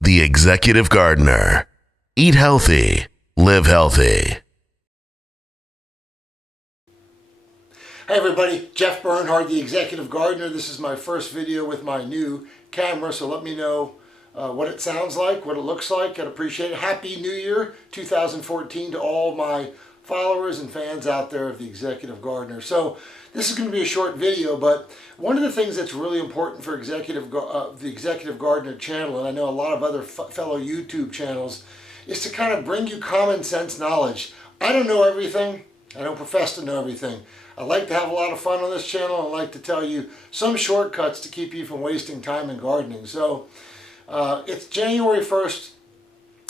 The Executive Gardener. Eat healthy, live healthy. Hi everybody, Jeff Bernhard, the Executive Gardener. This is my first video with my new camera, so let me know what it sounds like, what it looks like. I'd appreciate it. Happy New Year 2014 to all my followers and fans out there of the Executive Gardener. So this is going to be a short video, but one of the things that's really important for the Executive Gardener channel, and I know a lot of other fellow YouTube channels, is to kind of bring you common sense knowledge. I don't know everything. I don't profess to know everything. I like to have a lot of fun on this channel. I like to tell you some shortcuts to keep you from wasting time in gardening. So it's January 1st,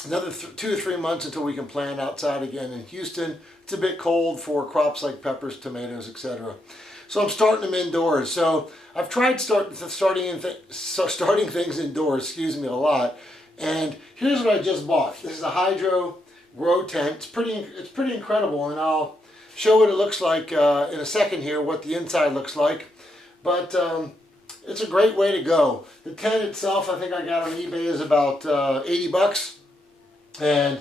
another 2 to 3 months until we can plant outside again in Houston. It's a bit cold for crops like peppers, tomatoes, etc. So I'm starting them indoors. So I've tried starting things indoors, a lot. And here's what I just bought. This is a hydro grow tent. It's pretty incredible, and I'll show what it looks like in a second here, what the inside looks like. But it's a great way to go. The tent itself, I think I got on eBay, is about 80 bucks. And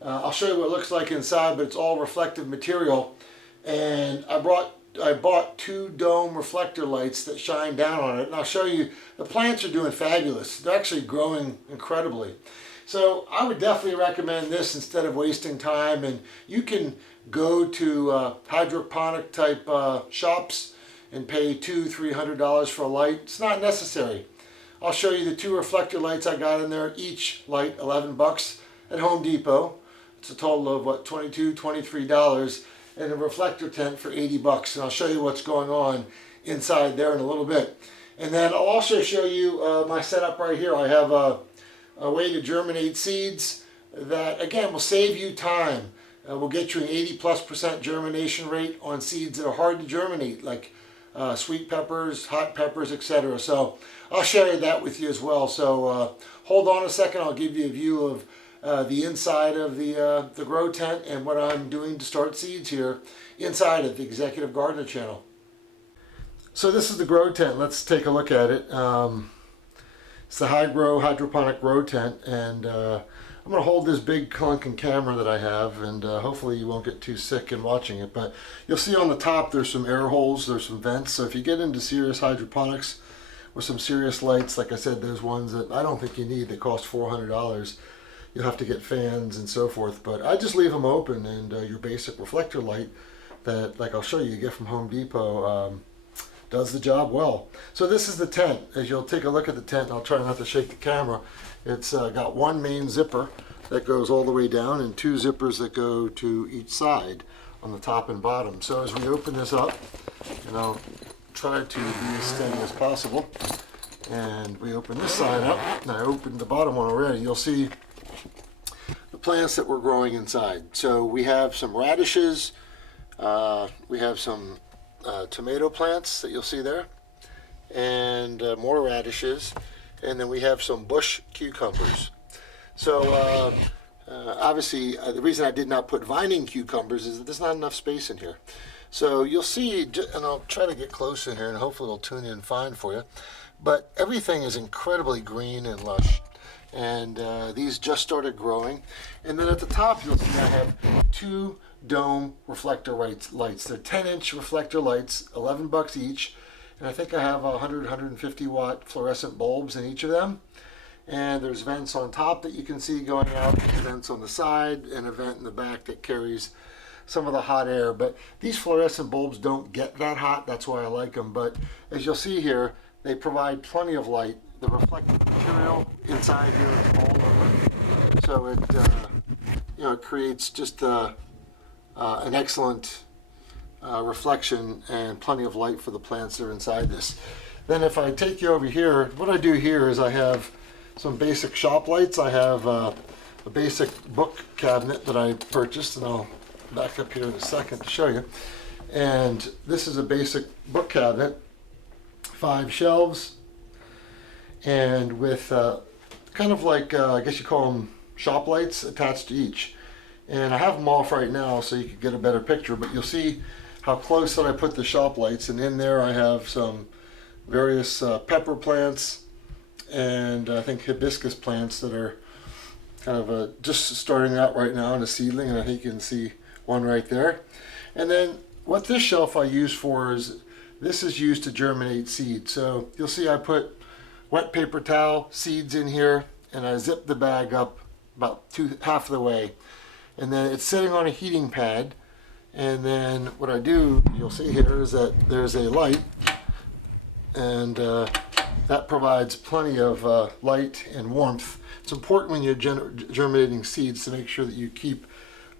I'll show you what it looks like inside, but it's all reflective material. And I bought 2 dome reflector lights that shine down on it. And I'll show you, the plants are doing fabulous. They're actually growing incredibly. So I would definitely recommend this instead of wasting time. And you can go to hydroponic type shops and pay $200–300 for a light. It's not necessary. I'll show you the 2 reflector lights I got in there. Each light 11 bucks at Home Depot. It's a total of what, $23, and a reflector tent for 80 bucks. And I'll show you what's going on inside there in a little bit. And then I'll also show you my setup right here. I have a way to germinate seeds that, again, will save you time. Will get you an 80+% germination rate on seeds that are hard to germinate, like sweet peppers, hot peppers, etc. So I'll share that with you as well. So hold on a second. I'll give you a view of the inside of the grow tent and what I'm doing to start seeds here inside of the Executive Gardener channel. So this is the grow tent. Let's take a look at it. It's the hydroponic grow tent, and I'm going to hold this big clunking camera that I have, and hopefully you won't get too sick in watching it. But you'll see on the top there's some air holes, there's some vents. So if you get into serious hydroponics with some serious lights, like I said, there's ones that I don't think you need that cost $400. You'll have to get fans and so forth. But I just leave them open, and your basic reflector light that, like I'll show you get from Home Depot, does the job well. So this is the tent. As you'll take a look at the tent, and I'll try not to shake the camera, it's got one main zipper that goes all the way down and 2 zippers that go to each side on the top and bottom. So as we open this up, and I'll try to be as steady as possible, and we open this side up, and I opened the bottom one already, you'll see the plants that we're growing inside. So we have some radishes, we have some tomato plants that you'll see there, and more radishes, and then we have some bush cucumbers. So obviously the reason I did not put vining cucumbers is that there's not enough space in here. So you'll see, and I'll try to get close in here and hopefully it'll tune in fine for you, but everything is incredibly green and lush. And these just started growing. And then at the top you'll see I have 2 dome reflector lights. They're 10-inch reflector lights, 11 bucks each. And I think I have 150 watt fluorescent bulbs in each of them. And there's vents on top that you can see going out, vents on the side, and a vent in the back that carries some of the hot air. But these fluorescent bulbs don't get that hot, that's why I like them. But as you'll see here, they provide plenty of light. The reflective material inside here is all over, so it it creates just an excellent reflection and plenty of light for the plants that are inside this. Then if I take you over here, what I do here is I have some basic shop lights. I have a basic book cabinet that I purchased, and I'll back up here in a second to show you. And this is a basic book cabinet, 5 shelves, and with kind of like, I guess you call them shop lights attached to each. And I have them off right now so you can get a better picture, but you'll see how close that I put the shop lights. And in there I have some various pepper plants and I think hibiscus plants that are kind of just starting out right now in a seedling, and I think you can see one right there. And then what this shelf I use for is, this is used to germinate seeds. So you'll see I put wet paper towel, seeds in here, and I zip the bag up about half the way. And then it's sitting on a heating pad. And then what I do, you'll see here, is that there's a light, and that provides plenty of light and warmth. It's important when you're germinating seeds to make sure that you keep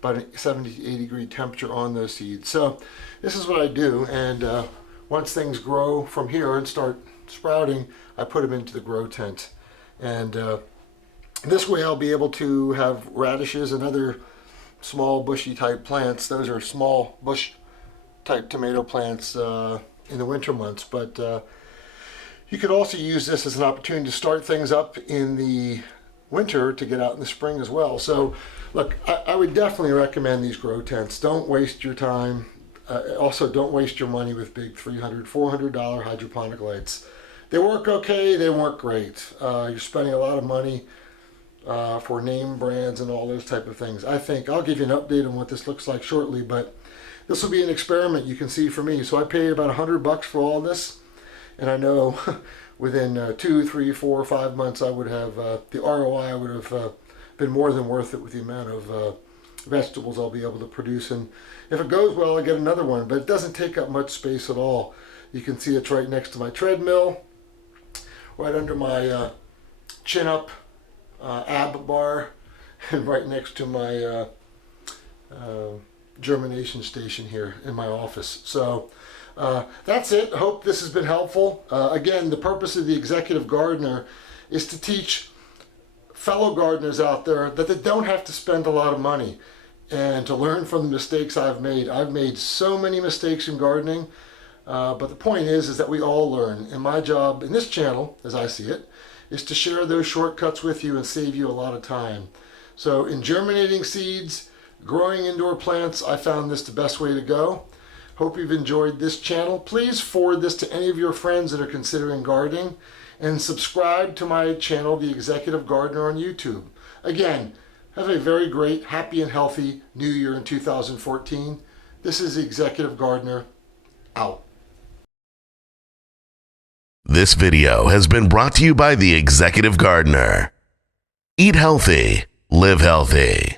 about a 70 to 80 degree temperature on those seeds. So this is what I do, and once things grow from here and start sprouting, I put them into the grow tent. And this way I'll be able to have radishes and other small bushy type plants. Those are small bush type tomato plants in the winter months, but you could also use this as an opportunity to start things up in the winter to get out in the spring as well. So look, I would definitely recommend these grow tents. Don't waste your time. Also, don't waste your money with big $300, $400 hydroponic lights. They work okay, they work great. You're spending a lot of money for name brands and all those type of things. I think I'll give you an update on what this looks like shortly, but this will be an experiment you can see for me. So I paid about $100 for all this, and I know within 2, 3, 4, 5 months I would have the ROI would have been more than worth it with the amount of vegetables I'll be able to produce. And if it goes well, I get another one, but it doesn't take up much space at all. You can see it's right next to my treadmill, right under my chin up ab bar, and right next to my germination station here in my office. So that's it. I hope this has been helpful. Again, the purpose of the Executive Gardener is to teach fellow gardeners out there that they don't have to spend a lot of money, and to learn from the mistakes I've made. I've made so many mistakes in gardening, but the point is that we all learn. And my job in this channel, as I see it, is to share those shortcuts with you and save you a lot of time. So in germinating seeds, growing indoor plants, I found this the best way to go. Hope you've enjoyed this channel. Please forward this to any of your friends that are considering gardening, and subscribe to my channel, The Executive Gardener, on YouTube. Again, have a very great, happy, and healthy New Year in 2014. This is The Executive Gardener, out. This video has been brought to you by The Executive Gardener. Eat healthy, live healthy.